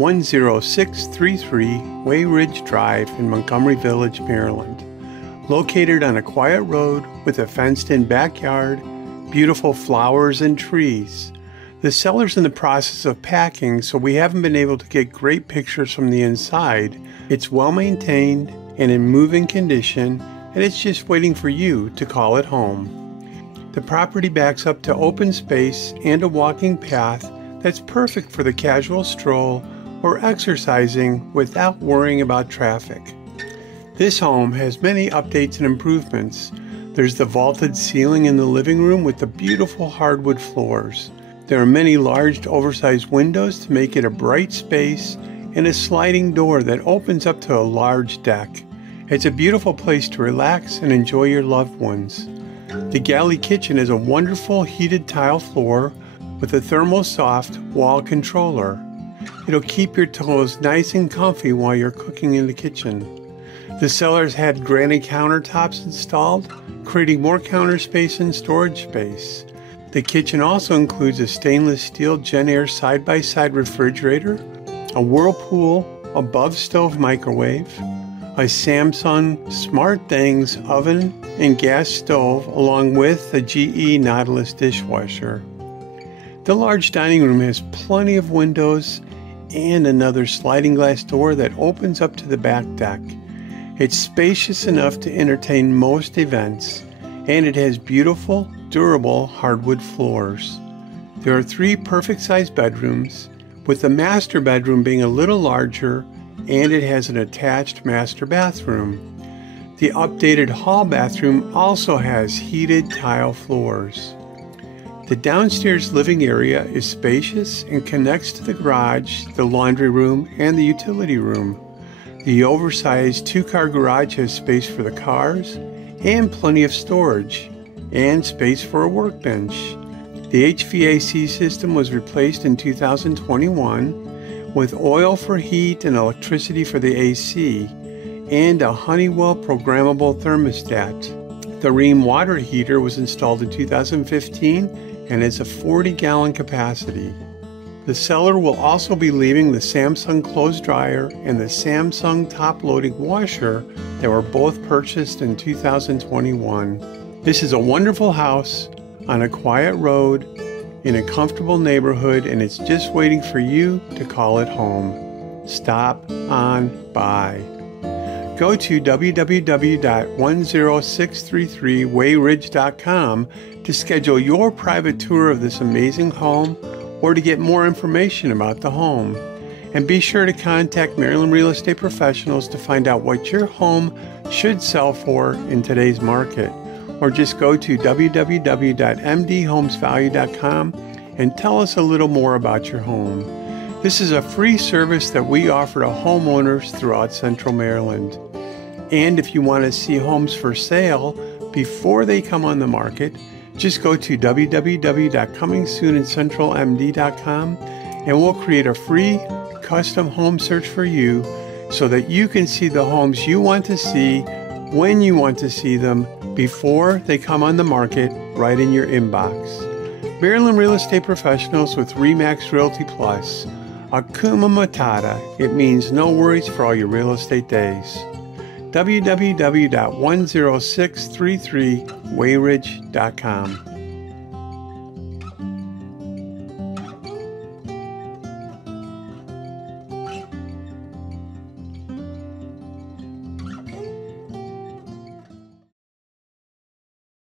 10633 Wayridge Drive in Montgomery Village, Maryland. Located on a quiet road with a fenced-in backyard, beautiful flowers and trees. The seller's in the process of packing, so we haven't been able to get great pictures from the inside. It's well maintained and in moving condition, and it's just waiting for you to call it home. The property backs up to open space and a walking path that's perfect for the casual stroll or exercising without worrying about traffic. This home has many updates and improvements. There's the vaulted ceiling in the living room with the beautiful hardwood floors. There are many large oversized windows to make it a bright space and a sliding door that opens up to a large deck. It's a beautiful place to relax and enjoy your loved ones. The galley kitchen is a wonderful heated tile floor with a Thermosoft wall controller. It'll keep your toes nice and comfy while you're cooking in the kitchen. The seller's had granite countertops installed, creating more counter space and storage space. The kitchen also includes a stainless steel Jenn-Air side-by-side refrigerator, a whirlpool above stove microwave, a Samsung SmartThings Oven and gas stove, along with the GE Nautilus Dishwasher. The large dining room has plenty of windows and another sliding glass door that opens up to the back deck. It's spacious enough to entertain most events, and it has beautiful, durable hardwood floors. There are 3 perfect-sized bedrooms, with the master bedroom being a little larger, and it has an attached master bathroom. The updated hall bathroom also has heated tile floors. The downstairs living area is spacious and connects to the garage, the laundry room, and the utility room. The oversized 2-car garage has space for the cars and plenty of storage, and space for a workbench. The HVAC system was replaced in 2021 with oil for heat and electricity for the AC, and a Honeywell programmable thermostat. The Rheem water heater was installed in 2015 and has a 40-gallon capacity. The seller will also be leaving the Samsung clothes dryer and the Samsung top-loading washer that were both purchased in 2021. This is a wonderful house on a quiet road in a comfortable neighborhood, and it's just waiting for you to call it home. Stop on by. Go to www.10633wayridge.com to schedule your private tour of this amazing home or to get more information about the home. And be sure to contact Maryland Real Estate Professionals to find out what your home should sell for in today's market. Or just go to www.mdhomesvalue.com and tell us a little more about your home. This is a free service that we offer to homeowners throughout Central Maryland. And if you want to see homes for sale before they come on the market, just go to www.comingsoonincentral.md.com and we'll create a free custom home search for you so that you can see the homes you want to see when you want to see them before they come on the market right in your inbox. Maryland Real Estate Professionals with Remax Realty Plus. Hakuna Matata. It means no worries for all your real estate days. www.10633wayridge.com.